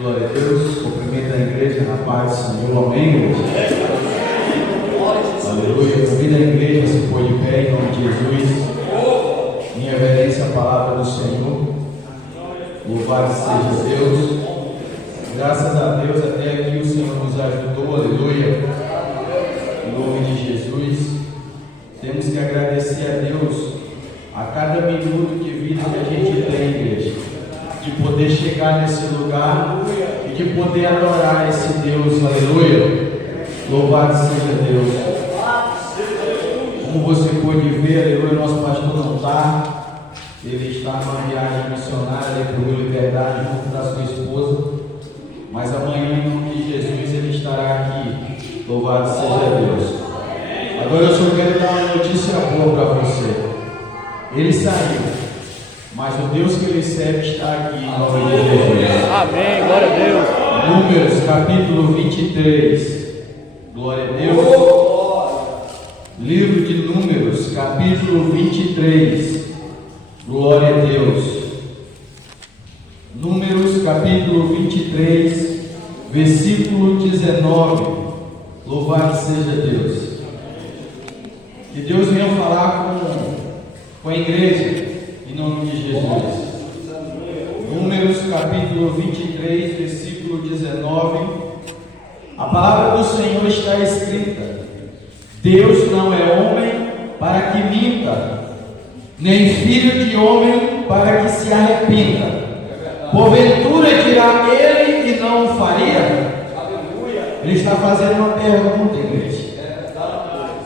Glória a Deus, cumprimento a igreja na paz do Senhor, amém, igreja? Aleluia, convido a igreja a se pôr de pé em nome de Jesus, em reverência à palavra do Senhor. Louvado seja Deus, graças a Deus até aqui o Senhor nos ajudou, aleluia, em nome de Jesus. Temos que agradecer a Deus a cada minuto de vida que a gente tem, igreja, de poder chegar nesse lugar e de poder adorar esse Deus, aleluia. Louvado seja Deus. Como você pode ver, aleluia, nosso pastor não está, ele está numa viagem missionária ali para o Rio Liberdade junto da sua esposa, mas amanhã, em nome de Jesus, ele estará aqui. Louvado seja Deus. Agora eu só quero dar uma notícia boa para você. Ele saiu, mas o Deus que ele serve está aqui em nome de Jesus. Amém, glória a Deus. Números capítulo 23. Glória a Deus. Livro de Números capítulo 23. Glória a Deus. Números capítulo 23, versículo 19. Louvado seja Deus. Que Deus venha falar com a igreja em nome de Jesus. Números capítulo 23, versículo 19. A palavra do Senhor está escrita: Deus não é homem para que minta, nem filho de homem para que se arrependa. Porventura dirá ele e não o faria? Ele está fazendo uma pergunta, igreja.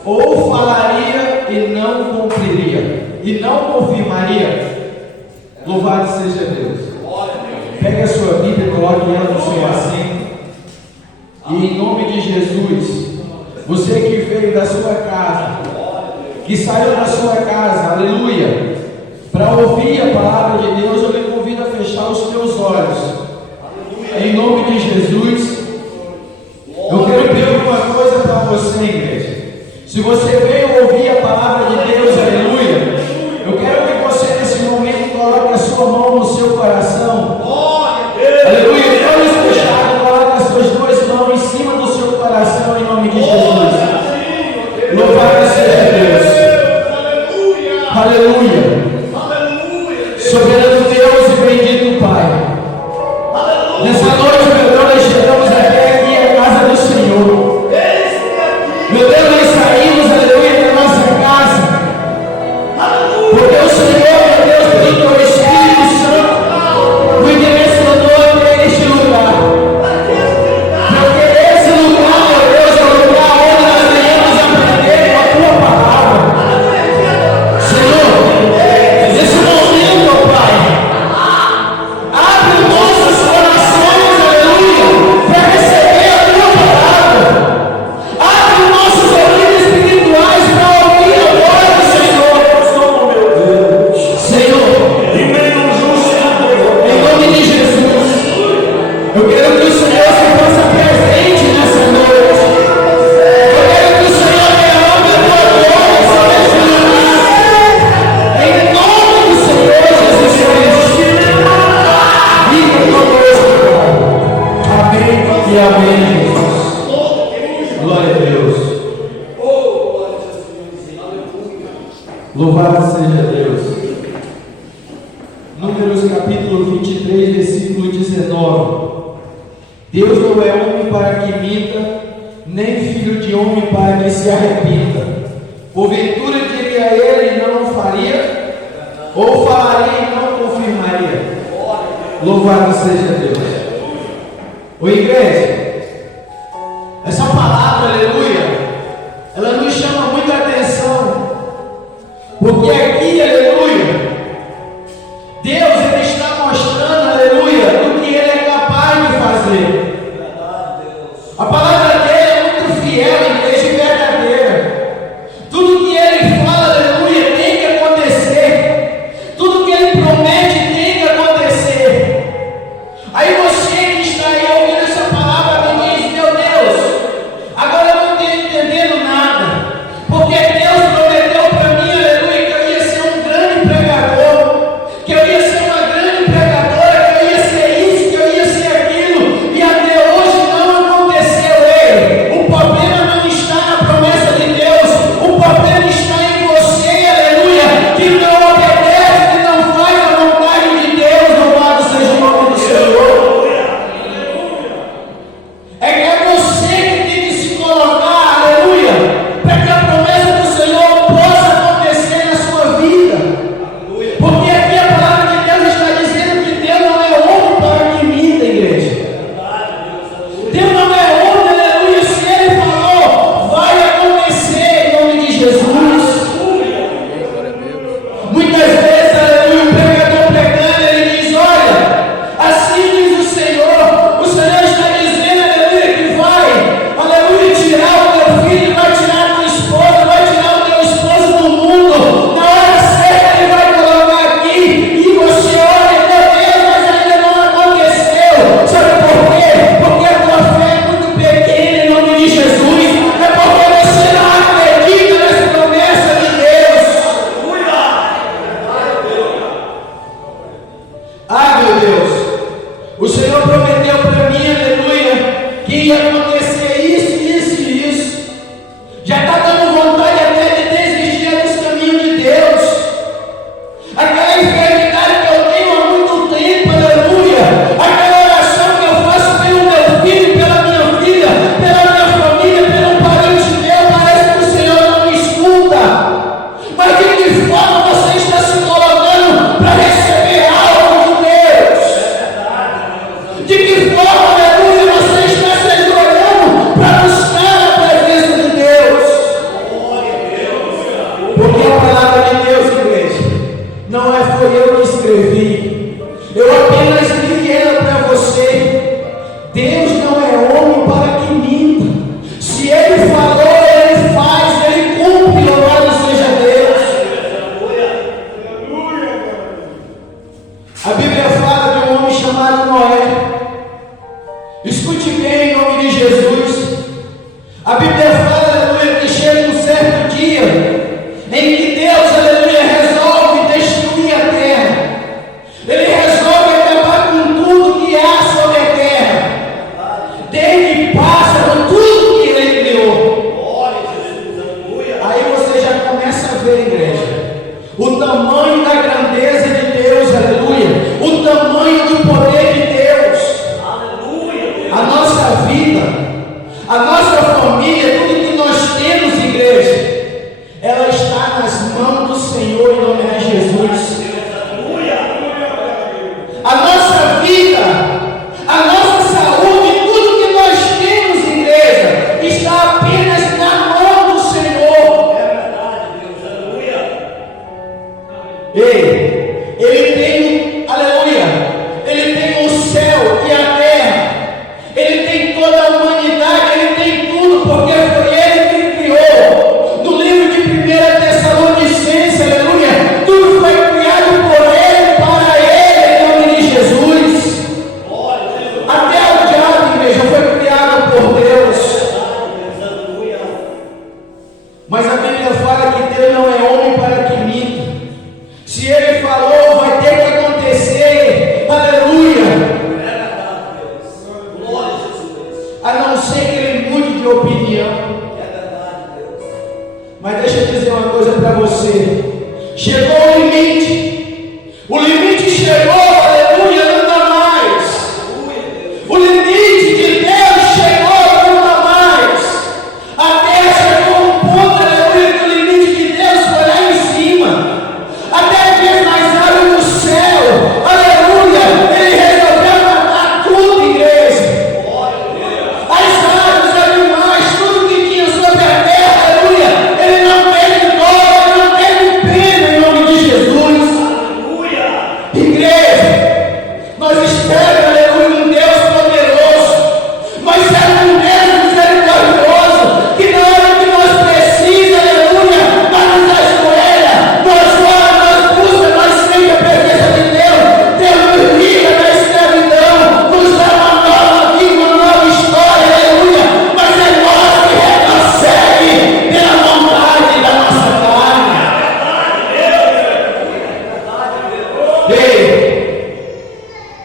Ou falaria e não cumpriria, e não confirmaria? Louvado seja Deus. Pegue a sua Bíblia e coloque ela no seu assento. E em nome de Jesus, você que veio da sua casa, que saiu da sua casa, aleluia, para ouvir a palavra de Deus, eu lhe convido a fechar os teus olhos. Em nome de Jesus, eu quero pedir uma coisa para você, igreja. Se você veio ouvir a palavra de Deus, aleluia, eu quero que você nesse momento coloque a sua mão no seu coração. Aleluia, olhos fechados, coloque as suas duas mãos em cima do seu coração em nome de Jesus. Louvado seja Deus. Aleluia. Soberano Deus e bendito Pai. Nessa noite, meu Deus, nós chegamos até aqui à casa do Senhor. Meu Deus, nós saímos, aleluia, da nossa casa, porque o Senhor, meu Deus, pelo teu Espírito Santo, nos direcionou até este lugar. Porque esse lugar, meu Deus, é o lugar onde nós venhamos aprender a tua palavra. Senhor, nesse momento, ó Pai, abre os nossos corações, aleluia, para receber a tua palavra. Abre os nossos ouvidos espirituais para ouvir a voz do Senhor. Senhor, em nome de Jesus, eu quero que o Senhor se faça presente nessa noite. Eu quero que o Senhor derrame a tua glória sobre esse lugar. Em nome do Senhor Jesus Cristo. Fica conosco, amém e amém, Jesus. Glória a Deus. Louvado seja Deus. Números capítulo 23, versículo 19. Deus não é homem para que minta, nem filho de homem para que se arrependa. Porventura diria ele e não o faria? Ou falaria e não confirmaria? Louvado seja Deus. Ô igreja, essa palavra, aleluia, ela nos chama muita atenção, porque aqui, aleluia, Deus ele está mostrando, aleluia, o que ele é capaz de fazer. A palavra dele é muito fiel, igreja, e verdadeira. Tudo que ele fala, aleluia, tem que acontecer. Tudo que ele promete tem que acontecer. Aí você que está aí ouvindo essa palavra, foi eu que escrevi. Eu apenas li ela para você. Deus não é homem para que minta. Se Ele falou, Ele faz, Ele cumpre. Louvado seja Deus. A Bíblia fala de um homem chamado Noé. Escute bem em nome de Jesus. A Bíblia fala, aleluia, que chega um certo dia em que Deus, aleluia, resolve destruir a terra. Ele resolve acabar com tudo que há sobre a terra, desde pássaro, tudo que Ele criou. Aí você já começa a ver, igreja, o tamanho da grandeza de Deus, aleluia, o tamanho do poder de Deus. A nossa vida, a nossa família, tudo que nós temos, igreja, ela está nas mãos do Senhor em nome de Jesus. A nossa vida, a nossa saúde, tudo que nós temos, igreja, está apenas na mão do Senhor. É verdade, Deus, aleluia. Ei, Ele tem, aleluia, Ele tem o céu e a terra. Ele tem toda a humanidade, Ele tem tudo, porque foi Ele que criou. No livro de 1 Tessalonicenses, aleluia, tudo foi criado por Ele, para Ele, em nome de Jesus. Até o diabo, igreja, foi criado por Deus. Mas a Bíblia fala que Deus não é homem para que minta. Se Ele falou, vai ter que acontecer, aleluia. A não ser que Ele mude de opinião. É verdade, Deus. Mas deixa eu dizer uma coisa para você. Chegou o limite. O limite chegou, aleluia, não dá mais. O limite de Deus chegou, não dá mais. A terra chegou a um ponto, aleluia, que o limite de Deus foi lá em cima. Até que mais água no céu, aleluia, Ele resolveu matar tudo, igreja. As aves, os animais, tudo que tinha sobre a terra, aleluia, Ele não teve dó, Ele não teve pena, em nome de Jesus. Aleluia. Igreja, nós esperamos, aleluia, um Deus poderoso. Nós seremos um Deus misericordioso, que na hora que nós precisamos, aleluia, nós nos ajoelha, nós ora, nós busca, nós sente a presença de Deus. Deus nos livra da escravidão, nos dá uma nova vida, uma nova história, aleluia. Mas é nós que retrocede pela vontade da nossa carne. Ei,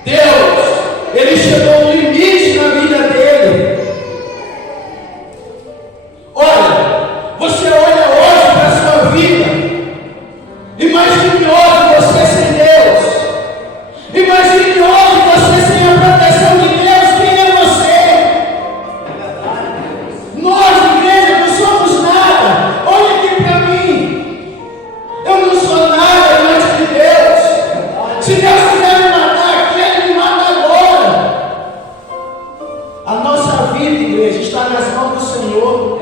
Deus, Ele chegou ao limite na vida dele. Olha, você olha hoje para a sua vida. Imagine hoje você sem Deus. Imagine hoje você sem a proteção de Deus. Quem é você? Nós, igreja, não somos nada. Olha aqui para mim. Eu não sou nada diante de Deus. Se Deus quiser me matar aqui, Ele me mata agora. A nossa vida, igreja, está nas mãos do Senhor.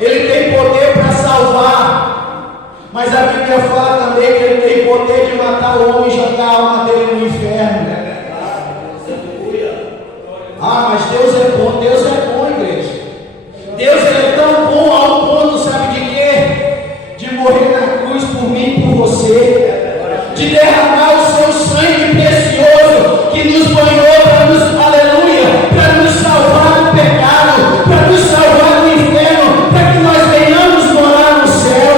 Ele tem poder para salvar. Mas a Bíblia fala também que Ele tem poder de matar o homem e jogar a alma dele no inferno. Ah, mas Deus é bom, igreja. Deus é tão bom ao ponto, sabe de quê? De morrer na cruz por mim e por você. De derramar o seu sangue precioso que nos banhou para nos, aleluia, para nos salvar do pecado, para nos salvar do inferno, para que nós venhamos morar no céu.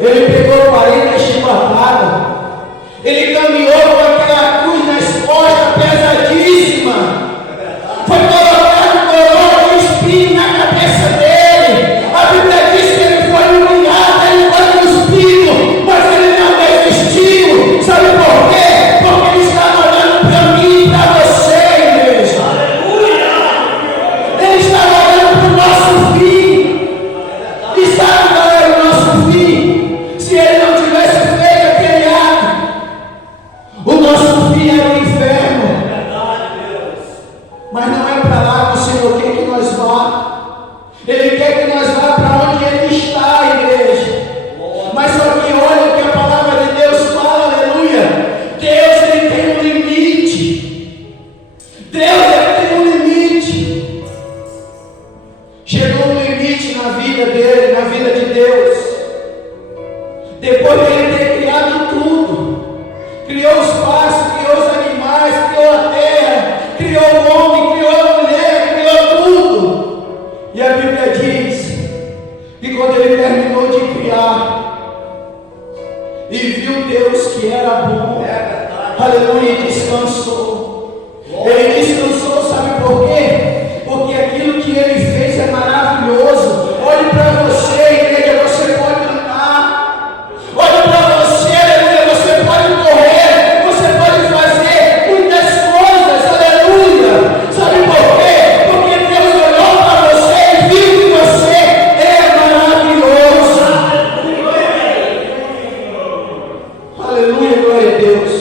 Ele pegou 40 chibatadas. Ele caminhou com aquela cruz nas costas, pesadíssima. Foi colocado coroa de espinho na cabeça dele. A Bíblia diz que ele foi humilhado, ele foi cuspido, mas ele não desistiu. Sabe por quê? Porque ele estava olhando para mim e para você, igreja. Ele estava olhando para o nosso fim. E sabe qual era o nosso fim? Se ele não tivesse feito aquele ato, depois de ele ter criado tudo, criou os pássaros, criou os animais, criou a terra, criou o homem, criou a mulher, criou tudo. E a Bíblia diz que quando ele terminou de criar e viu Deus que era bom, aleluia, e descansou. Ele descansou, sabe por quê? Porque aquilo que ele fez é maravilhoso. Olhe para você, igreja, você pode andar. Olhe para você, aleluia, você pode correr, você pode fazer muitas coisas, aleluia. Sabe por quê? Porque Deus olhou para você e viu que você é maravilhoso. Aleluia, glória a Deus.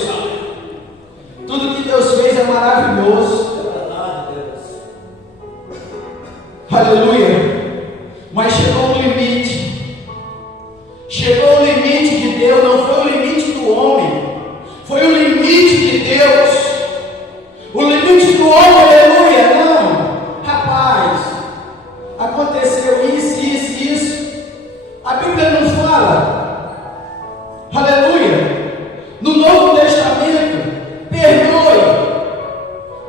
Tudo que Deus fez é maravilhoso. Aleluia. Mas chegou um limite. Chegou o limite de Deus. Não foi o limite do homem, foi o limite de Deus. O limite do homem, aleluia. Não, rapaz, aconteceu isso. A Bíblia não fala, aleluia, no Novo Testamento, perdoe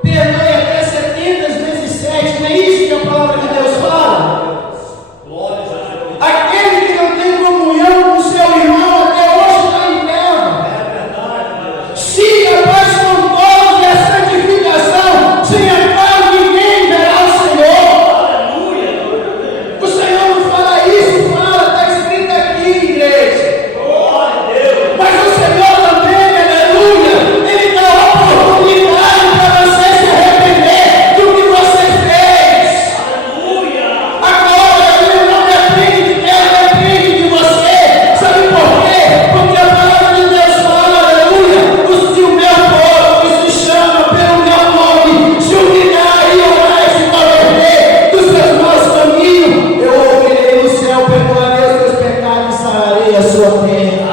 até 70 vezes 7, não é isso que a palavra de Deus fala? Aquele que não tem comunhão com seu irmão até hoje está em terra. Siga, paz com todos e a santificação, sem a qual ninguém verá o Senhor. O Senhor não fala isso, fala, está escrito aqui, igreja. Mas o Senhor também, aleluia, Ele dá a oportunidade para você se arrepender do que você fez. Agora Ele não depende de Deus, depende de você. Sabe por quê? Porque a palavra de Deus fala, aleluia, se o meu povo que se chama pelo meu nome se humilhar e orar e se converter dos seus maus caminhos, eu ouvirei no céu, perdoarei os teus pecados e sararei a sua terra.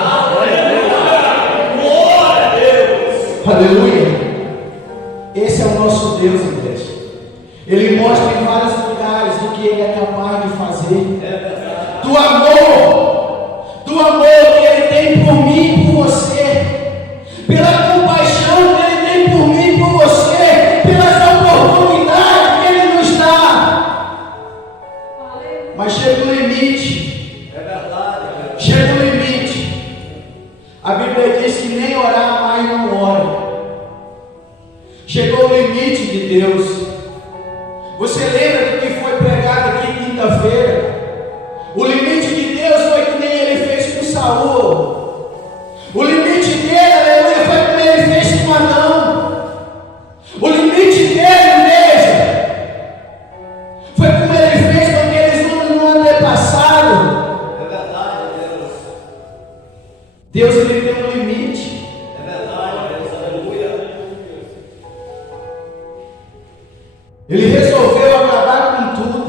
Aleluia. Esse é o nosso Deus, igreja. Ele mostra em vários lugares o que Ele é capaz de fazer. Do amor que Ele tem por mim e por você, pela compaixão que Ele tem por mim e por você, pelas oportunidades que Ele nos dá. Mas chega o limite. Chega o limite. A Bíblia diz que nem orar mais não ora. Chegou o limite de Deus. Você lembra do que foi pregado aqui quinta-feira? O limite de Deus foi que nem Ele fez com Saul. O limite dele, aleluia, foi que nem Ele fez com Adão. O limite dele, igreja, foi como Ele fez com aqueles no antepassado. Deus, Ele tem um limite. Ele resolveu acabar com tudo,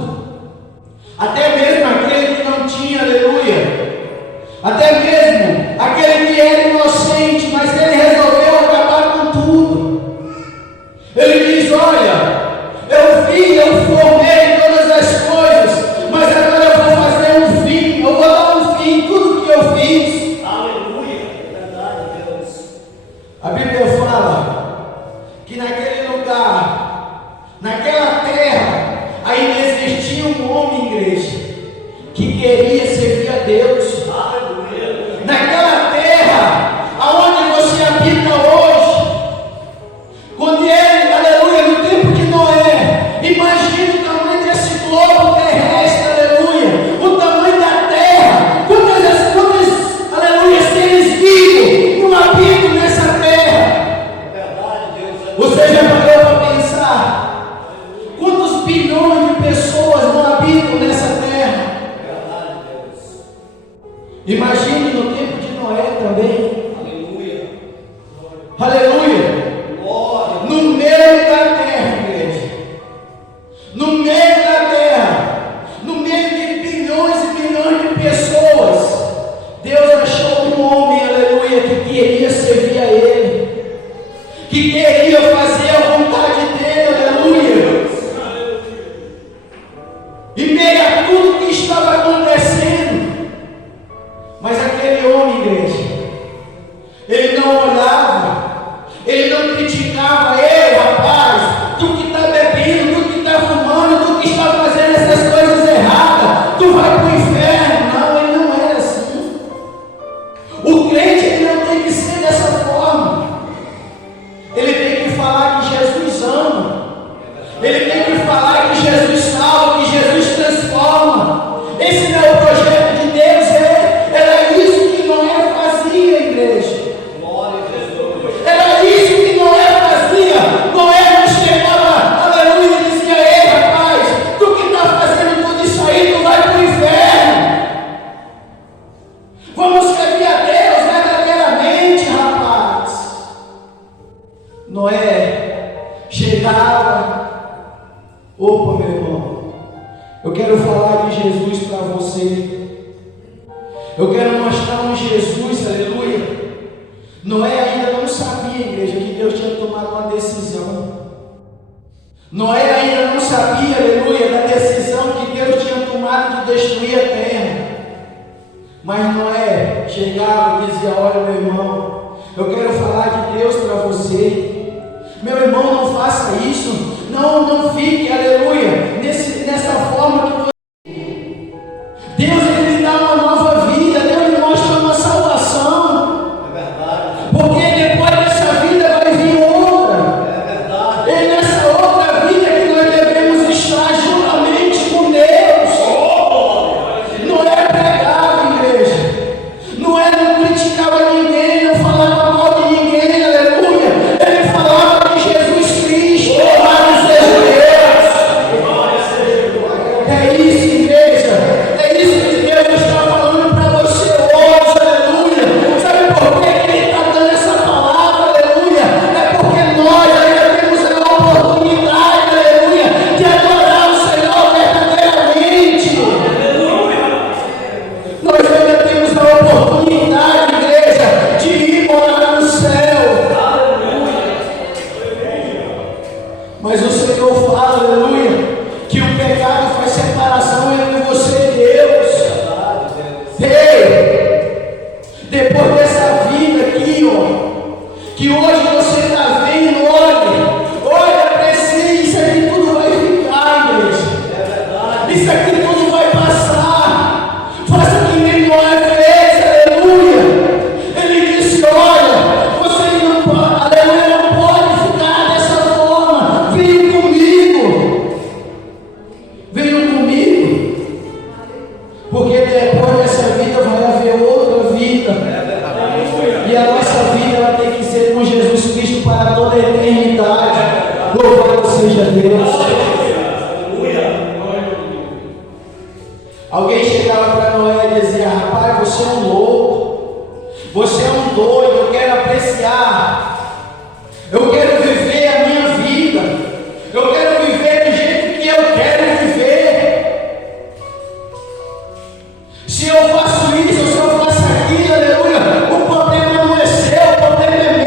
até mesmo aquele que não tinha, aleluia, até mesmo aquele que era inocente, mas Ele resolveu acabar com tudo. Ele diz: olha, eu formei todas as coisas, mas agora eu vou fazer um fim, eu vou dar um fim em tudo que eu fiz. Aleluia, verdade, Deus. A Bíblia fala que naquele lugar, naquela terra, ainda existia um homem, igreja, que queria servir a Deus. Naquela terra, aonde você habita hoje, quando ele, aleluia, no tempo de Noé, imagina o tamanho desse globo terrestre, aleluia, o tamanho da terra, quantos, aleluia, seres vivos não habitam nessa terra. Você já parou para pensar? Quantos bilhões de pessoas não habitam nessa terra? Imagine no tempo de Noé também. Aleluia. Aleluia. No meio da terra, igreja. No meio da terra. No meio de bilhões e bilhões de pessoas. Deus achou um homem, aleluia, que queria servir a Ele. Que queria fazer a vontade dele, aleluia. Em meio a tudo que estava acontecendo. Mas aquele homem, Ele não olhava, ele não criticava. Ei, rapaz, tu que está bebendo, tu que está fumando, tu que está fazendo essas coisas erradas, tu vai para o inferno. Não, ele não era assim. O crente, ele não tem que ser dessa forma. Ele tem que falar que Jesus ama, ele tem que falar que Jesus salva, que Jesus transforma. Esse não é o projeto de Deus. Era isso que Noé fazia, igreja. Era isso que Noé fazia. Noé não chegava, aleluia, e dizia: ei, rapaz, tu que está fazendo tudo isso aí, tu vai para o inferno. Vamos servir a Deus verdadeiramente, rapaz. Noé chegava. Opa, meu irmão, eu quero falar de Jesus para você. Eu quero mostrar um Jesus, aleluia. Noé ainda não sabia, igreja, que Deus tinha tomado uma decisão. Noé ainda não sabia, aleluia, da decisão que Deus tinha tomado de destruir a terra. Mas Noé chegava e dizia: olha, meu irmão, eu quero falar de Deus para você. Meu irmão, não faça isso. Não fique, aleluia, nessa forma que Deus, ele lhe dá uma nova vida. Deus lhe mostra uma salvação. É verdade. Porque depois dessa vida vai vir outra. É verdade. É nessa outra vida que nós devemos estar juntamente com Deus. Não é pregava, igreja. Não criticava ninguém, não falava mal de ninguém, aleluia. Ele falava de Jesus Cristo. Louvado seja Deus. É isso, igreja. É isso que Deus está falando para você hoje, aleluia. Sabe por que Ele está dando essa palavra, aleluia? É porque nós ainda temos a oportunidade, aleluia, de adorar o Senhor verdadeiramente. Nós ainda temos a oportunidade, igreja, de ir morar no céu. Mas o Senhor fala, aleluia, que o pecado faz separação entre você e Deus. Ei, depois dessa vida aqui, ó, que hoje você está vendo, olha, aprecie, isso aqui tudo vai ficar, igreja. Isso aqui tudo vai passar. Faça que nem Noé fez, aleluia. Ele disse: olha, você não pode, aleluia, não pode ficar dessa forma. Venha comigo. Venham comigo. Porque depois dessa vida vai haver outra vida. E a nossa vida vai ter que ser com Jesus Cristo para toda a eternidade. Louvado seja Deus. Alguém chegava para Noé e dizia: rapaz, você é um louco, você é um doido, eu quero apreciar, eu quero viver a minha vida, eu quero viver do jeito que eu quero viver. Se eu faço isso, se eu faço aquilo, aleluia, o problema não é seu, o problema é meu.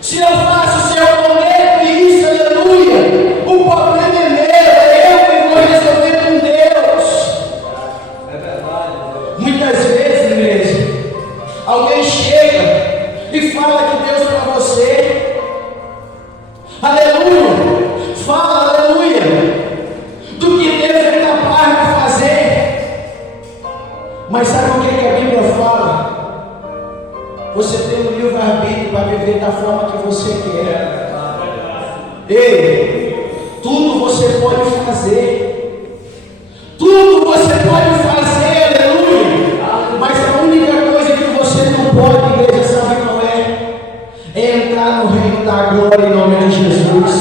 Se eu faço, se eu cometo isso, aleluia, o problema é meu, é eu que vou resolver com Deus. Muitas vezes, igreja, alguém chega e fala de Deus para você, aleluia, fala, aleluia, do que Deus é capaz de fazer. Mas sabe o que a Bíblia fala? Você tem o livre-arbítrio para viver da forma que você quer. Ei, tudo você pode fazer. Tudo você pode fazer, aleluia. Mas a única coisa que você não pode, igreja, sabe qual é? É entrar no reino da glória em nome de Jesus.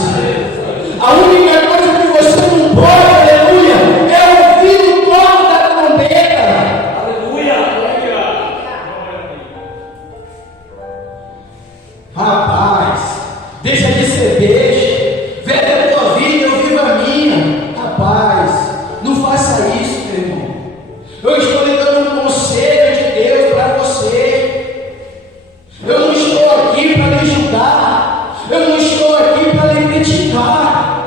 A única coisa que você não pode, aleluia, é ouvir o toque da trombeta. Rapaz, deixa de ser beijo, vive a tua vida, eu vivo a minha. Rapaz, não faça isso, meu irmão. Eu estou lhe dando um conselho de Deus para você. Eu não estou aqui para lhe julgar, eu não estou aqui para lhe criticar.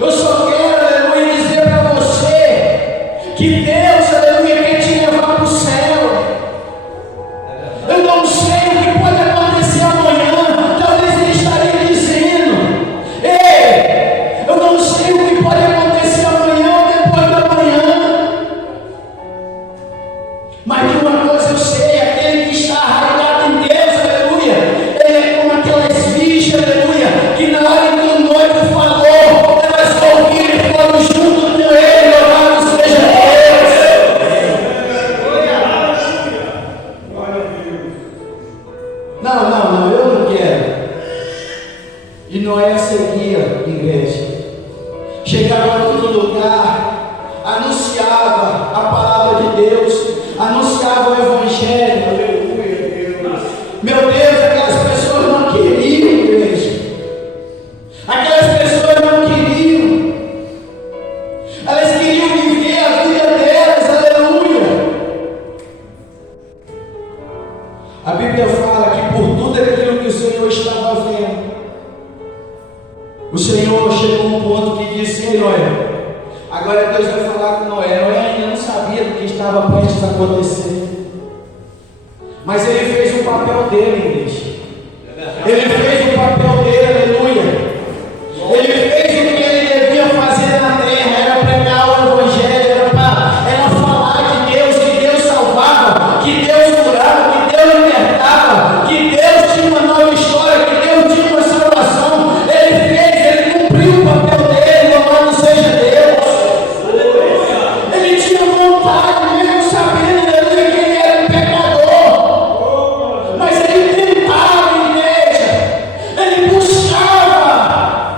Eu só quero, aleluia, dizer para você que Deus, aleluia, quer te levar para o céu. Mas de uma coisa eu sei, aquele que está arraigado em Deus, aleluia, ele é como aquelas virgens, aleluia, que na hora que o noivo falou, elas ouviram e foram junto com ele, louvado seja Deus. Não, eu não quero. E Noé seguia, igreja. Chegava a todo lugar, anunciava a palavra de Deus, anunciava o Evangelho, aleluia, Deus. Meu Deus, aquelas pessoas não queriam, igreja. Aquelas pessoas não queriam. Elas queriam viver a vida delas, aleluia. A Bíblia fala que por tudo aquilo que o Senhor estava vendo, o Senhor chegou a um ponto que disse: ei, Noé, agora Deus vai falar com Noé. Noé ainda não sabia do que estava prestes a acontecer, mas ele fez o papel dele, igreja. Ele fez o papel dele, aleluia. Ele fez o que ele devia fazer na terra, era pregar o Evangelho, era falar de Deus, que Deus salvava, que Deus curava, que Deus libertava, que Deus tinha uma nova história, que Deus tinha uma salvação. Ele cumpriu o papel dele, louvado seja Deus. Ele tinha vontade, mesmo sabendo, aleluia, que ele era um pecador, mas ele tentava, igreja, ele buscava,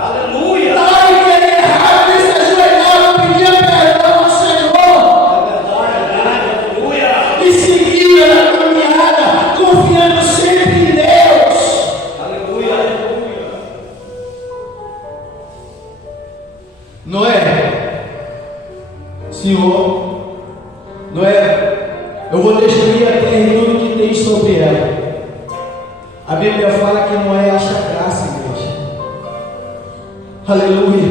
aleluia. Na hora que ele errava, ele se ajoelhava, pedia perdão ao Senhor, aleluia, e seguia na caminhada, confiando sempre em Deus, aleluia. Noé, Senhor, Noé, eu vou destruir a terra e tudo que tem sobre ela. A Bíblia fala que Noé acha graça, igreja. Aleluia.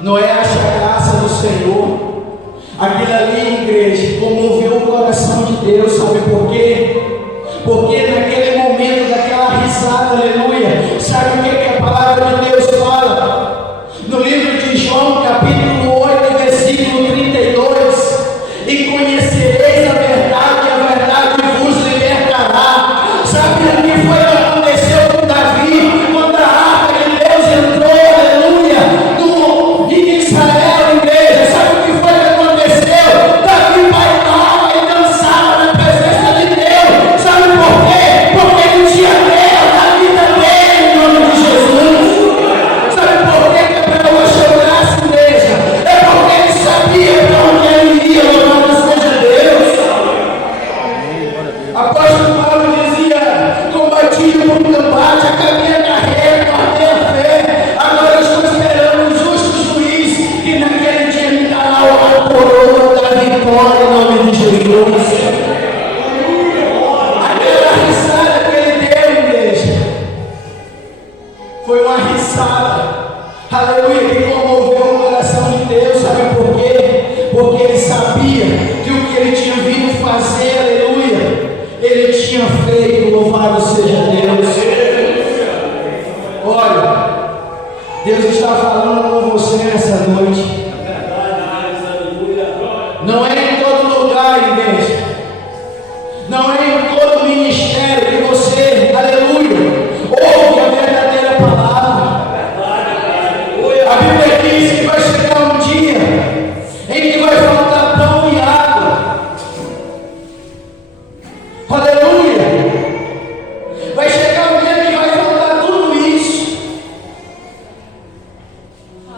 Noé acha graça no Senhor. Aquilo ali, igreja, comoveu o coração de Deus, sabe por quê? Porque naquele momento daquela risada, aleluia, sabe o que a palavra de Deus fala? No livro de João, capítulo 8, versículo 32: e conhecereis a verdade, e a verdade vos libertará. Sabe o que foi que aconteceu com Davi, quando a arca de Deus entrou, aleluia, em Israel, igreja? Sabe o que foi que aconteceu? Davi bailava e dançava na presença de Deus. Sabe por quê? Porque ele tinha Deus na vida dele, em nome de Jesus. Sabe por quê que Abraão achou graça, igreja? É porque ele sabia para onde ele ia, louvado seja Deus. Apóstolo Paulo dizia: combati o bom combate, acabei a carreira, guardei a fé, agora eu estou esperando o justo juiz, que naquele dia me dará a coroa da vitória, em nome de Jesus. Aquela risada que ele deu, igreja, foi uma risada, aleluia, que comoveu o coração de Deus. Sabe por quê? Porque ele sabia que o que ele tinha vindo fazer, aleluia, ele tinha feito, louvado seja Deus. Olha, Deus está falando com você nessa noite. Não é em todo lugar, igreja, não é em todo ministério que você, aleluia, ouve a verdadeira palavra. A Bíblia diz que vai chegar um dia em que vai faltar pão e água. Aleluia. Vai chegar um dia que vai faltar tudo isso.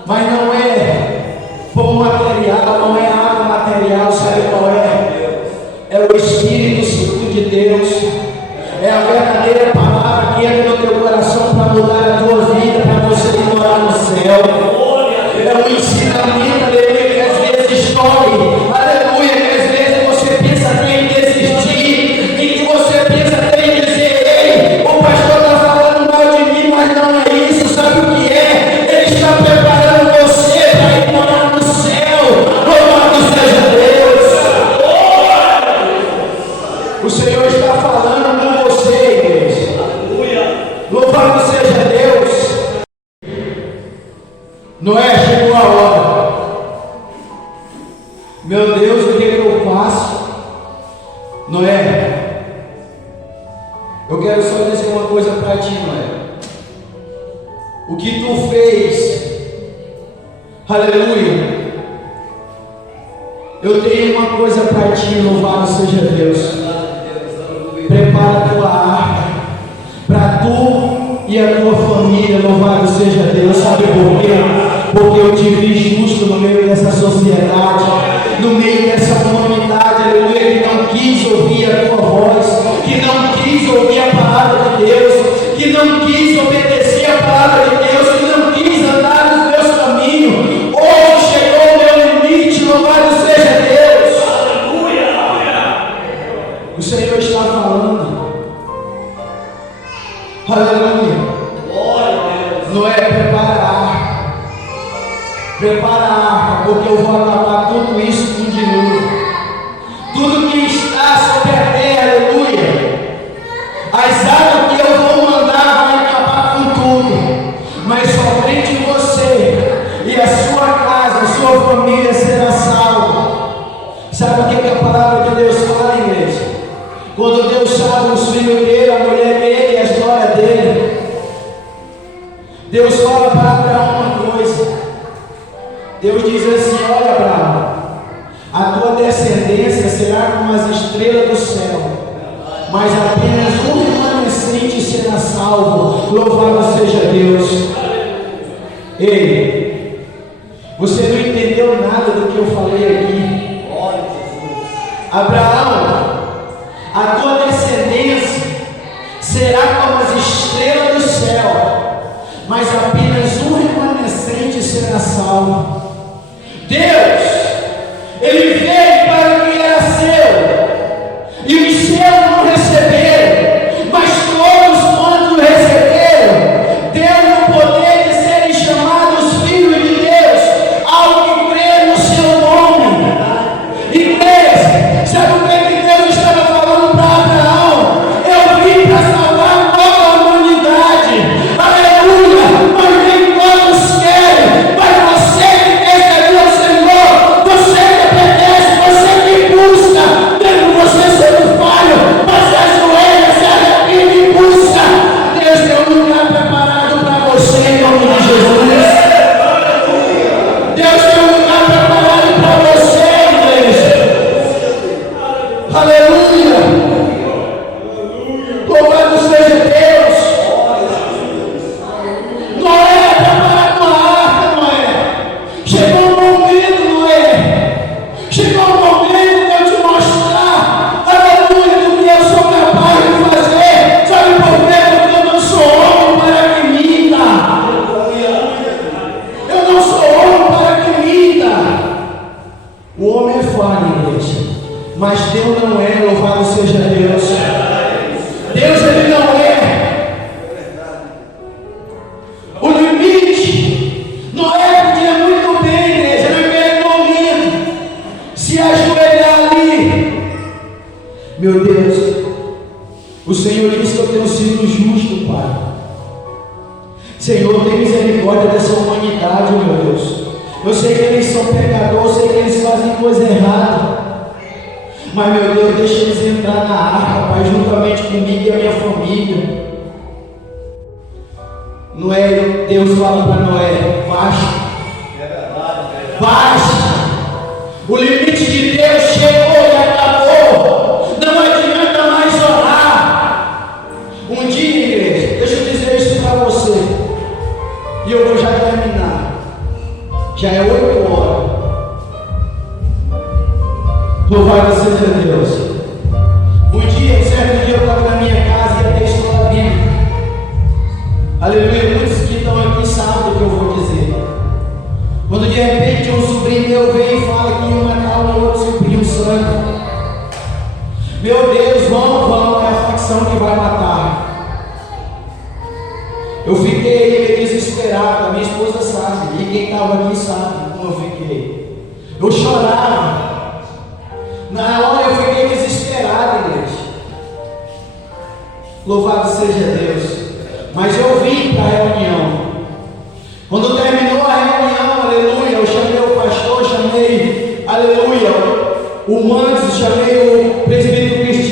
Mas não é pão material, não é água material, sabe qual é? É o Espírito Santo de Deus. É a verdadeira palavra que entra no teu coração para mudar a tua vida, para você morar no céu. É um ensinamento, aleluia, que às vezes dói, aleluia, que às vezes você pensa até em desistir, e que você pensa até em dizer: ei, o pastor está falando mal de mim, mas não é isso. Sabe o que é? Ele está preparando você para ir morar no céu. Louvado seja Deus. O Senhor está falando com você, igreja. Louvado seja Deus. Noé, chegou a hora. Meu Deus, o que eu faço? Noé, eu quero só dizer uma coisa para ti, Noé. O que tu fez, aleluia. Eu tenho uma coisa para ti, louvado seja Deus. Prepara a tua arca para tu e a tua família, louvado seja Deus. Sabe por quê? Porque eu te vi justo no meio dessa sociedade, no meio dessa comunidade, aleluia, que não quis ouvir a tua voz, que não quis ouvir a palavra de Deus, que não quis obedecer a palavra de Deus, que não quis andar nos meus caminhos. Hoje chegou o meu limite, louvado seja Deus. Aleluia! O Senhor está falando. Aleluia! Noé, prepara a arca. Prepara a arca, porque eu vou acabar tudo isso com dilúvio. Tudo que está sobre a terra, aleluia. As águas que eu vou mandar vão acabar com tudo. Mas somente você e a sua casa, a sua família será salvo. Sabe o que a palavra de Deus fala, igreja? Quando Deus salva os filhos dele, a mulher dele e a história dele, Deus fala para Abraão uma coisa. Deus diz assim: olha, Abraão, a tua descendência será como as estrelas do céu, mas apenas um remanescente será salvo. Louvado seja Deus. Ei, você não entendeu nada do que eu falei aqui. Abraão, a tua descendência será como as estrelas do céu, mas apenas um remanescente será salvo. Deus, Ele veio para o que era seu, e os seus não receberam, mas todos quantos receberam, deu o poder de serem chamados filhos de Deus, ao que crê no seu nome. Igreja, sabe o que Deus estava falando para Abraão? Eu vim para salvar toda a humanidade, aleluia, mas nem todos querem, mas você que quer servir ao Senhor, você que obedece, você que busca, mesmo você sendo falho, você ajoelha, se arrepende e busca. Deus tem um lugar preparado para você em nome de Jesus. Deus tem um lugar preparado para você, igreja. Aleluia! Louvado seja Deus! Noé, prepara a tua arca, Noé! Chegou o momento, Noé! Chegou o momento de eu te mostrar, aleluia, do que eu sou capaz de fazer. Sabe por quê? Porque eu não sou homem para que minta. Eu não sou homem para que minta. O homem é falho, igreja, mas Deus não é. Louvado seja Deus. Deus, Ele não é. O limite, Noé podia muito bem, igreja, naquele momento, se ajoelhar ali. Meu Deus, o Senhor disse que eu tenho sido justo, Pai. Senhor, tem misericórdia dessa humanidade, meu Deus. Eu sei que eles são pecadores, eu sei que eles fazem coisa errada. Mas, meu Deus, deixa eles entrar na arca, Pai, juntamente comigo e a minha família. Noé, Deus fala para Noé: basta. Basta. O limite de Deus chegou e acabou. Não adianta mais orar. Um dia, igreja, deixa eu dizer isso para você, e eu vou já terminar. Já é 8 horas. Louvado seja Deus. Um dia, certo dia, eu estava na minha casa e ia ter escola bíblica. Aleluia, muitos que estão aqui sabem o que eu vou dizer. Quando de repente um sobrinho meu vem e fala que ia matar um outro sobrinho santo. Meu Deus, vamos, é a facção que vai matar. Eu fiquei desesperado, a minha esposa sabe, e quem estava aqui sabe como eu fiquei. Eu chorava. Na hora eu fiquei desesperado, igreja. Louvado seja Deus. Mas eu vim para a reunião. Quando terminou a reunião, aleluia, eu chamei o pastor, chamei, aleluia, o Manso, chamei o presbítero Cristiano.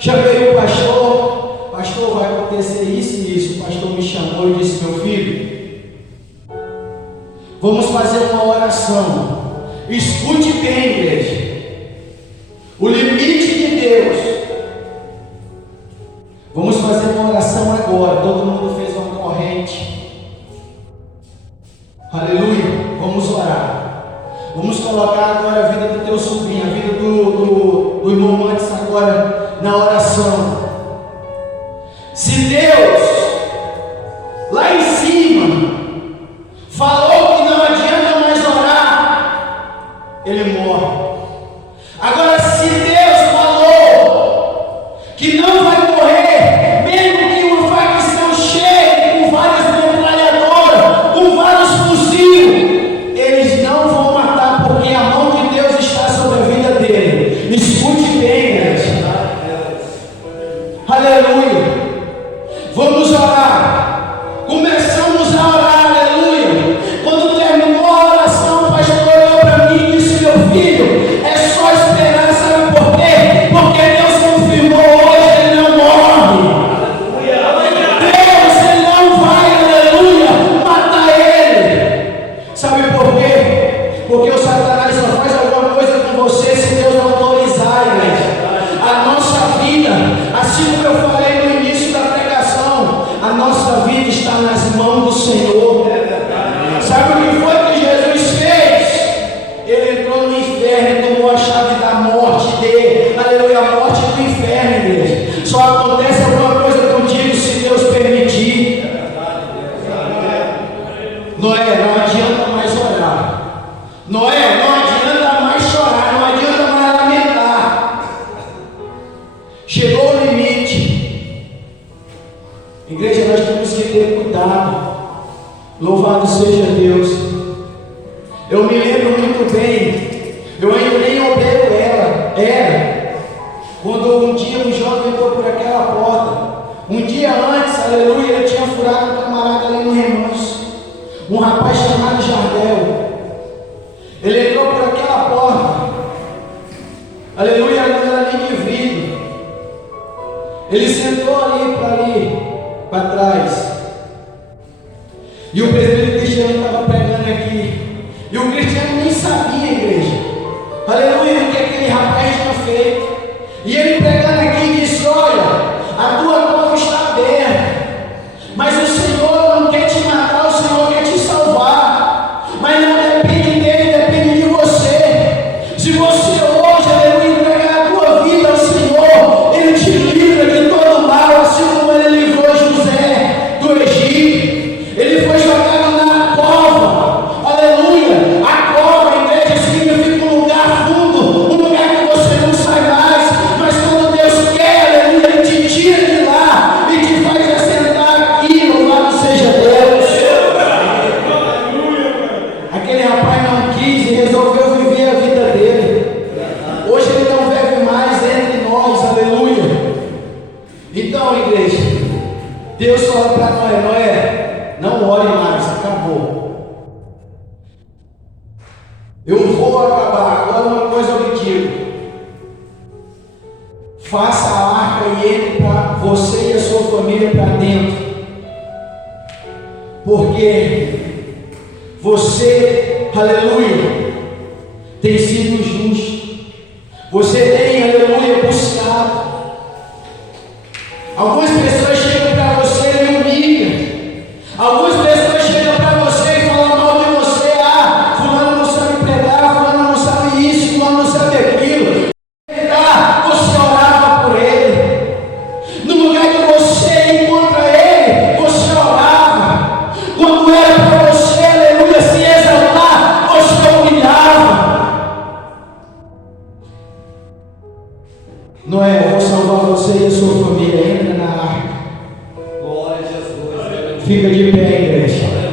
Chamei o pastor, pastor, vai acontecer isso e isso. O pastor me chamou e disse: meu filho, vamos fazer uma oração. Escute bem, igreja. O limite de Deus. Vamos fazer uma oração agora. Todo mundo fez uma corrente. Aleluia. Vamos orar. Vamos colocar agora a vida do teu sobrinho, a vida do irmão Mantes agora na oração. Se Deus lá em cima falou que não adianta mais orar, ele morre. Agora, se Deus falou que não vai morrer, mesmo que uma facção chegue com várias metralhadoras, com vários fuzis, eles não vão matar, porque a mão de Deus está sobre a vida dele. Escute bem, igreja. Aleluia. Vamos orar. Começamos a orar, aleluia. Quando terminou a oração, o pastor olhou para mim e disse: meu filho, é só esperar, sabe por quê? Porque Deus confirmou hoje, ele não morre. Deus, ele não vai, aleluia, matar ele. Sabe por quê? Porque o Satanás só faz alguma coisa com você se Deus não autorizar, igreja. A nossa vida, assim como eu falei no início da pregação, a nossa vida está nas mãos do Senhor. Sabe o que foi que Jesus fez? Ele entrou no inferno e tomou a chave da morte dele. Aleluia, a morte do inferno, igreja. Só acontece alguma coisa contigo se Deus permitir. Noé, não adianta mais orar. Noé, não adianta mais chorar, não adianta mais lamentar. Chegou o limite. Igreja, nós temos que ter cuidado. Louvado seja Deus. Eu me lembro muito bem, eu ainda nem odeio ela. Quando um dia um jovem entrou por aquela porta. Um dia antes, aleluia, ele tinha furado um camarada ali no remanso. Um rapaz chamado Jardel. Ele entrou por aquela porta. Aleluia, não era nem de vidro. Ele sentou ali para trás. E o presbítero Cristiano estava pregando aqui. E o Cristiano nem sabia, igreja. Aleluia, o que aquele rapaz tinha feito. E ele pregando aqui disse: olha, a tua porta está aberta. Mas o Senhor não quer te matar, o Senhor quer te salvar. Mas não depende dele, depende de você. Se você hoje, aleluia, entregar a tua vida ao Senhor, ele te livra de todo mal, assim como ele livrou José do Egito. Ele foi jogado na cova, aleluia. A cova, em vez de significa um lugar fundo, um lugar que você não sai mais. Mas quando Deus quer, aleluia, ele te tira de lá e te faz assentar aqui. Louvado seja Deus. Aquele rapaz não quis e resolveu viver a vida dele. Hoje ele não vive mais entre nós, aleluia. Então, igreja, Deus fala para Noé: Noé, não ore mais, acabou. Eu vou acabar. Agora uma coisa eu lhe digo: faça a arca e entre para você e a sua família para dentro. Porque você, aleluia, tem sido justo. Você tem, aleluia, buscado. Algumas pessoas chegam para você e humilham. Algumas pessoas chegam para você e falam mal de você. Ah, fulano não sabe pregar, fulano não sabe isso, fulano não sabe aquilo. Você orava por ele. No lugar que você ia contra ele, você orava. Quando era para você, aleluia, se exaltar, você humilhava. Noé, eu vou salvar você e a sua família. Entra na arca. Glória a Jesus. Fica de pé, igreja.